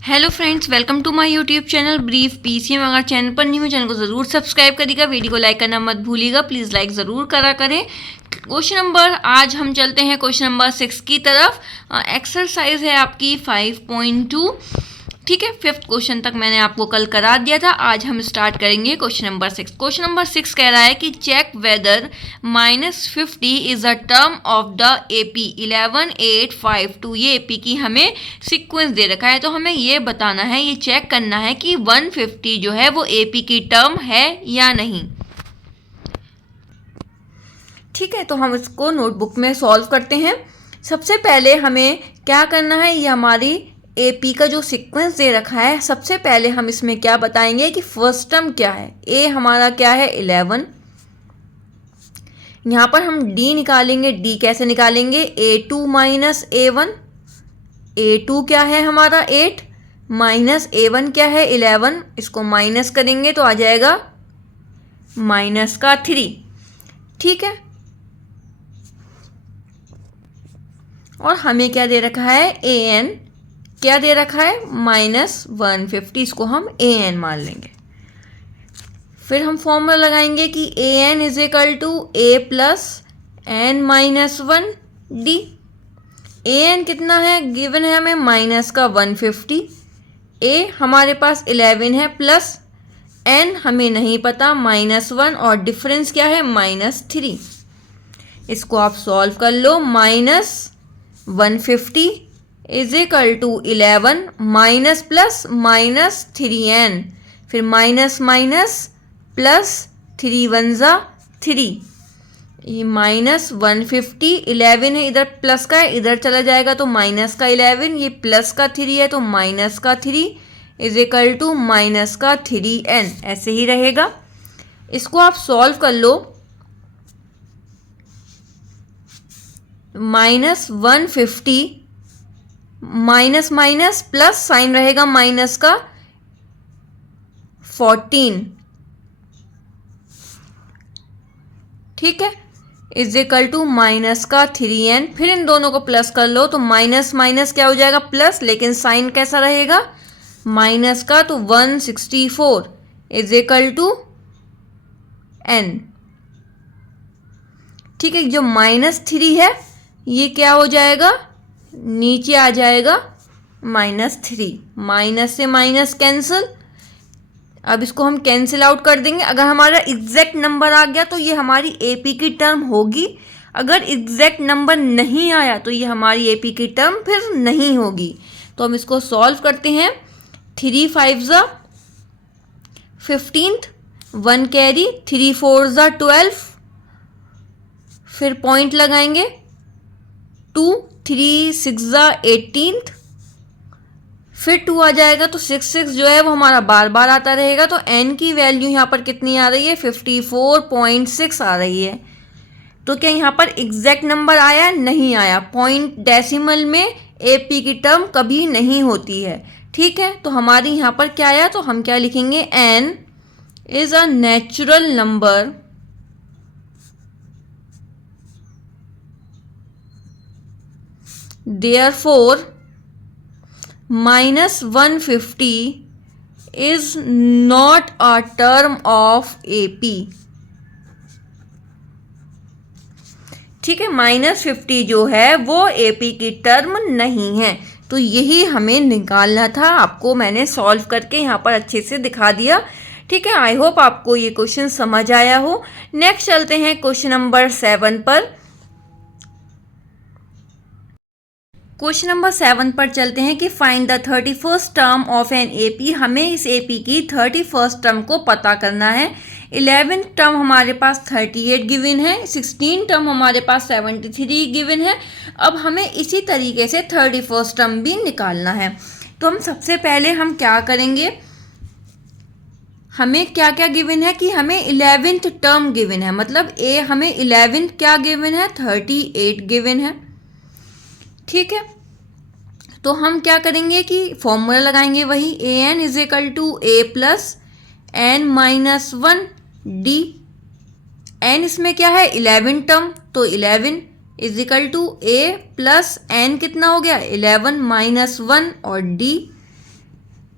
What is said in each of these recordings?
Hello friends, welcome to my YouTube channel brief PCM. अगर channel पर new है, channel को ज़रूर सब्सक्राइब करिएगा, वीडियो को लाइक करना मत भूलिएगा, प्लीज़ लाइक ज़रूर करा करें। क्वेश्चन नंबर आज हम चलते हैं क्वेश्चन नंबर 6 की तरफ। एक्सरसाइज है आपकी 5.2। ठीक है, 5th क्वेश्चन तक मैंने आपको कल करा दिया था। आज हम स्टार्ट करेंगे क्वेश्चन नंबर 6। क्वेश्चन नंबर 6 कह रहा है कि check whether -50 is a term of the AP 11852। ये AP की हमें सीक्वेंस दे रखा है, तो हमें ये बताना है, ये चेक करना है कि 150 जो है वो AP की टर्म है या नहीं। ठीक है, तो हम इसको नोटबुक में सॉल्व करते हैं। सबसे पहले हमें क्या करना है, ये हमारी AP का जो सीक्वेंस दे रखा है, सबसे पहले हम इसमें क्या बताएंगे कि फर्स्ट टर्म क्या है। A हमारा क्या है 11। यहाँ पर हम D निकालेंगे। D कैसे निकालेंगे, A2 माइनस A1। A2 क्या है हमारा 8 माइनस A1 क्या है 11। इसको माइनस करेंगे तो आ जाएगा माइनस का 3। ठीक है, और हमें क्या दे रखा है, AN क्या दे रखा है -150। इसको हम AN मान लेंगे। फिर हम फॉर्मूला लगाएंगे कि AN is equal to A plus N minus 1D। AN कितना है, गिवन है हमें माइनस का 150। A हमारे पास 11 है, प्लस N हमें नहीं पता -1, और डिफरेंस क्या है -3। इसको आप सॉल्व कर लो। -150 is equal to 11 minus plus -3n, फिर माइनस माइनस प्लस 3 1 जा 3। ये -150 11 है, इधर प्लस का है, इधर चला जाएगा तो माइनस का 11, ये प्लस का 3 है तो माइनस का 3 इज इक्वल टू माइनस का 3n। ऐसे ही रहेगा। इसको आप सॉल्व कर लो। -150 माइनस माइनस प्लस साइन रहेगा माइनस का 14। ठीक है, इज इक्वल टू माइनस का 3n। फिर इन दोनों को प्लस कर लो तो माइनस माइनस क्या हो जाएगा प्लस, लेकिन साइन कैसा रहेगा माइनस का, तो 164 इज इक्वल टू n। ठीक है, जो -3 है ये क्या हो जाएगा, नीचे आ जाएगा -3। माइनस से माइनस कैंसिल। अब इसको हम कैंसिल आउट कर देंगे। अगर हमारा एग्जैक्ट नंबर आ गया तो ये हमारी AP की टर्म होगी। अगर एग्जैक्ट नंबर नहीं आया तो ये हमारी AP की टर्म फिर नहीं होगी। तो हम इसको सॉल्व करते हैं। 3 5 जा 15, 1 कैरी, 3 4 जा 12, फिर पॉइंट लगाएंगे 2 3 6 जा 18, फिर 2 आ जाएगा तो 6 6 जो है वो हमारा बार बार आता रहेगा। तो n की वैल्यू यहाँ पर कितनी आ रही है 54.6 आ रही है। तो क्या यहाँ पर एग्जैक्ट नंबर आया, नहीं आया। पॉइंट डेसिमल में AP की टर्म कभी नहीं होती है। ठीक है, तो हमारी यहाँ पर क्या आया, तो हम क्या लिखेंगे, n is a natural number therefore -150 is not a term of AP। ठीक है, -50 जो है वो AP की टर्म नहीं है। तो यही हमें निकालना था। आपको मैंने सॉल्व करके यहाँ पर अच्छे से दिखा दिया। ठीक है, आई होप आपको ये क्वेश्चन समझ आया हो। नेक्स्ट चलते हैं क्वेश्चन नंबर 7 पर। क्वेश्चन नंबर 7 पर चलते हैं कि find the 31st term of an AP। हमें इस AP की 31st टर्म को पता करना है। 11th टर्म हमारे पास 38 गिवन है, 16 टर्म हमारे पास 73 गिवन है। अब हमें इसी तरीके से 31st टर्म भी निकालना है। तो हम सबसे पहले हम क्या करेंगे, हमें क्या क्या गिवन है कि हमें 11th टर्म गिवन है, मतलब हमें 11th क्या गिवन है 38 गिवन है। ठीक है, तो हम क्या करेंगे कि फॉर्मूला लगाएंगे वही, AN is equal to A plus N minus 1D। N इसमें क्या है 11 टर्म, तो 11 is equal to A plus N कितना हो गया 11 माइनस 1 और D।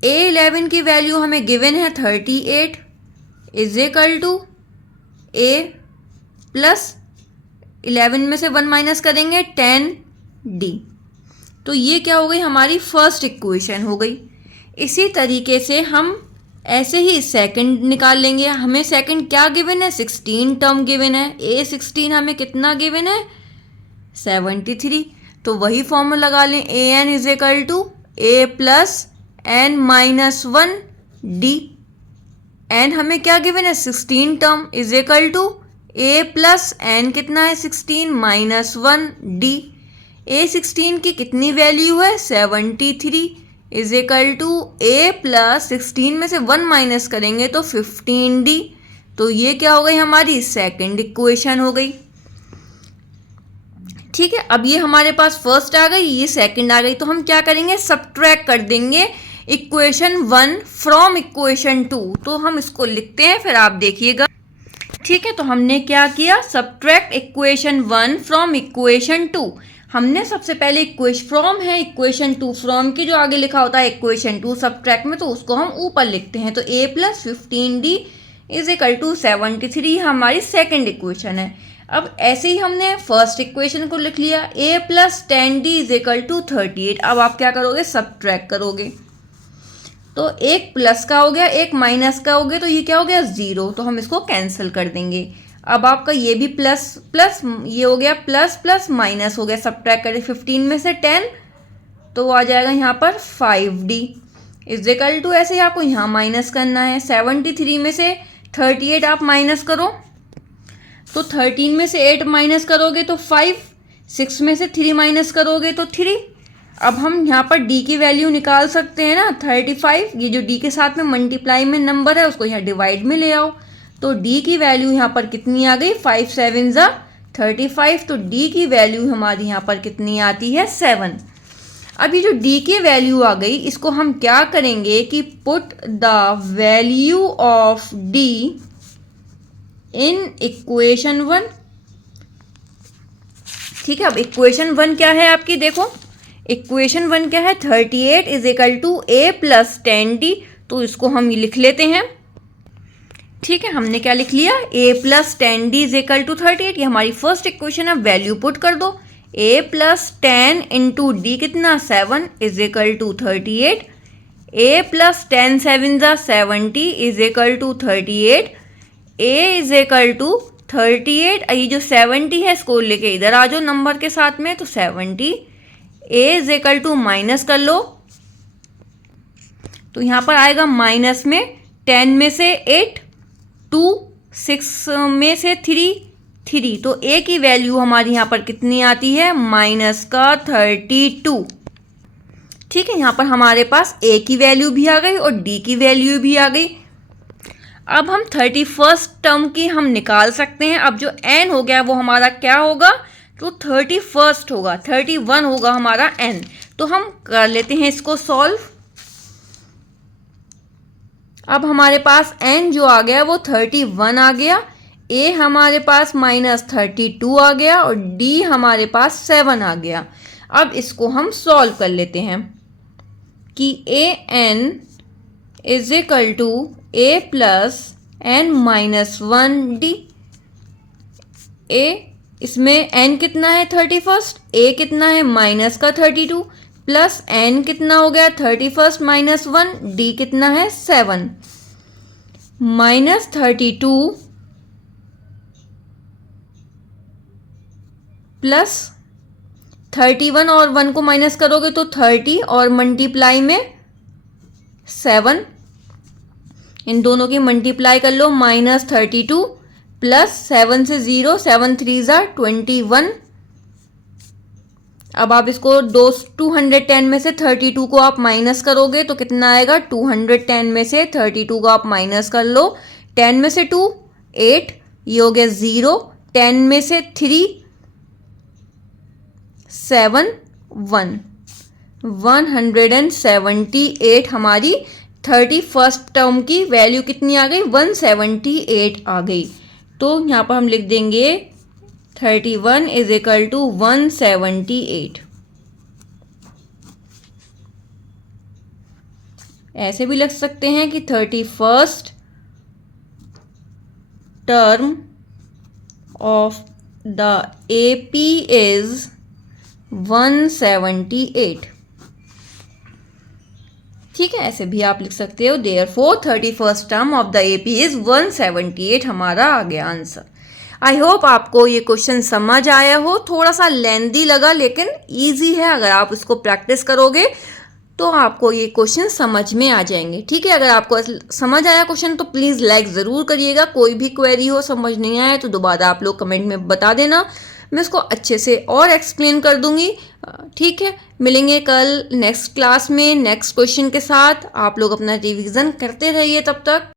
A11 की वैल्यू हमें गिवन है 38 is equal to A plus 11 में से 1 माइनस करेंगे 10D। तो ये क्या हो गई, हमारी फर्स्ट इक्वेशन हो गई। इसी तरीके से हम ऐसे ही सेकंड निकाल लेंगे। हमें सेकंड क्या गिवन है, 16 टर्म गिवन है। A16 हमें कितना गिवन है, 73। तो वही फॉर्मूला लगा लें, AN is equal to A plus N minus 1D। N हमें क्या गिवन है, 16 term is equal to A plus N कितना है, 16 माइनस 1D। A16 की कितनी वैल्यू है, 73 is equal to A plus 16 में से 1 माइनस करेंगे तो 15D। तो ये क्या हो गई, हमारी सेकंड इक्वेशन हो गई। ठीक है, अब ये हमारे पास फर्स्ट आ गई, ये सेकंड आ गई। तो हम क्या करेंगे, सब्ट्रैक्ट कर देंगे इक्वेशन 1 फ्रॉम इक्वेशन 2। तो हम इसको लिखते हैं, फिर आप देखिएगा। ठीक है, तो हमने क्या किया, सब्ट्रैक्ट इक्वेशन 1 फ्रॉम इक्वेशन 2। हमने सबसे पहले इक्वेशन फ्रॉम है इक्वेशन 2, फ्रॉम की जो आगे लिखा होता है इक्वेशन 2 सब्ट्रैक्ट में, तो उसको हम ऊपर लिखते हैं। तो A plus 15D is equal to 73 हमारी सेकेंड इक्वेशन है। अब ऐसे ही हमने फर्स्ट इक्वेशन को लिख लिया, A plus 10D is equal to 38। अब आप क्या करोगे, सब्ट्रैक्ट करोगे। तो एक प्लस का हो गया, एक माइनस का हो गया, तो ये क्या हो गया, 0। तो हम इसको कैंसिल कर देंगे। अब आपका ये भी प्लस प्लस, ये हो गया प्लस प्लस माइनस हो गया, सब्ट्रैक्ट करें 15 में से 10 तो आ जाएगा यहाँ पर 5D इज इक्वल टू, ऐसे ही आपको यहाँ माइनस करना है। 73 में से 38 आप माइनस करो तो 13 में से 8 माइनस करोगे तो 5, 6 में से 3 माइनस करोगे तो 3। अब हम यहाँ पर D की वैल्यू निकाल सकते हैं ना, 35। ये जो D के साथ में मल्टीप्लाई में नंबर है उसको यहाँ डिवाइड में ले आओ। तो D की वैल्यू यहाँ पर कितनी आ गई, 5 7 ज़ा 35। तो D की वैल्यू हमारी यहाँ पर कितनी आती है, 7। अब ये जो D की वैल्यू आ गई, इसको हम क्या करेंगे कि put the value of D in equation 1। ठीक है, अब इक्वेशन 1 क्या है आपकी, देखो इक्वेशन 1 क्या है, 38 is equal to A plus 10D। तो इसको हम लिख लेते हैं। ठीक है, हमने क्या लिख लिया, A plus 10D is equal to 38। ये हमारी फर्स्ट इक्वेशन है, वैल्यू पुट कर दो। A प्लस 10 इंटू D कितना, 7 is equal to 38। A plus 10 7 ज़ा 70 is equal to 38। A is equal to 38। ये जो 70 है इसको लेके इधर आ जाओ नंबर के साथ में, तो 70। A is equal to minus कर लो, तो यहाँ पर आएगा माइनस में 10 में से 8, 2, 6 में से 3, 3। तो A की वैल्यू हमारी यहाँ पर कितनी आती है, माइनस का 32। ठीक है, यहाँ पर हमारे पास A की वैल्यू भी आ गई और D की वैल्यू भी आ गई। अब हम 31st टर्म की हम निकाल सकते हैं। अब जो N हो गया वो हमारा क्या होगा, तो 31st होगा, 31 होगा हमारा N। तो हम कर लेते हैं इसको सॉल्व। अब हमारे पास N जो आ गया वो 31 आ गया, A हमारे पास माइनस 32 आ गया और D हमारे पास 7 आ गया। अब इसको हम सॉल्व कर लेते हैं कि AN is equal to A plus N minus 1D। A इसमें N कितना है 31st, A कितना है माइनस का 32, प्लस N कितना हो गया 31st माइनस 1, D कितना है 7। माइनस 32 प्लस 31 और 1 को माइनस करोगे तो 30 और मल्टीप्लाई में 7, इन दोनों की मल्टीप्लाई कर लो, माइनस 32 प्लस 7 से 0, 7 3 ज़ा 21। अब आप इसको 210 में से 32 को आप माइनस करोगे तो कितना आएगा, 210 में से 32 को आप माइनस कर लो, 10 में से 2 8, ये हो गया 0, 10 में से 3 7 1, 178 हमारी 31st टर्म की वैल्यू कितनी आ गई, 178 आ गई। तो यहाँ पर हम लिख देंगे 31 इज इक्वल टू 178। ऐसे भी लिख सकते हैं कि 31st term of the AP is 178। ठीक है, ऐसे भी आप लिख सकते हो। Therefore 31st term of the AP is 178 हमारा आ गया आंसर। आई होप आपको ये क्वेश्चन समझ आया हो। थोड़ा सा लेंदी लगा लेकिन ईजी है, अगर आप इसको प्रैक्टिस करोगे तो आपको ये क्वेश्चन समझ में आ जाएंगे। ठीक है, अगर आपको समझ आया क्वेश्चन तो प्लीज़ लाइक ज़रूर करिएगा। कोई भी क्वेरी हो, समझ नहीं आया तो दोबारा आप लोग कमेंट में बता देना, मैं इसको अच्छे से और एक्सप्लेन कर दूंगी। ठीक है, मिलेंगे कल नेक्स्ट क्लास में नेक्स्ट क्वेश्चन के साथ। आप लोग अपना रिवीजन करते रहिए तब तक।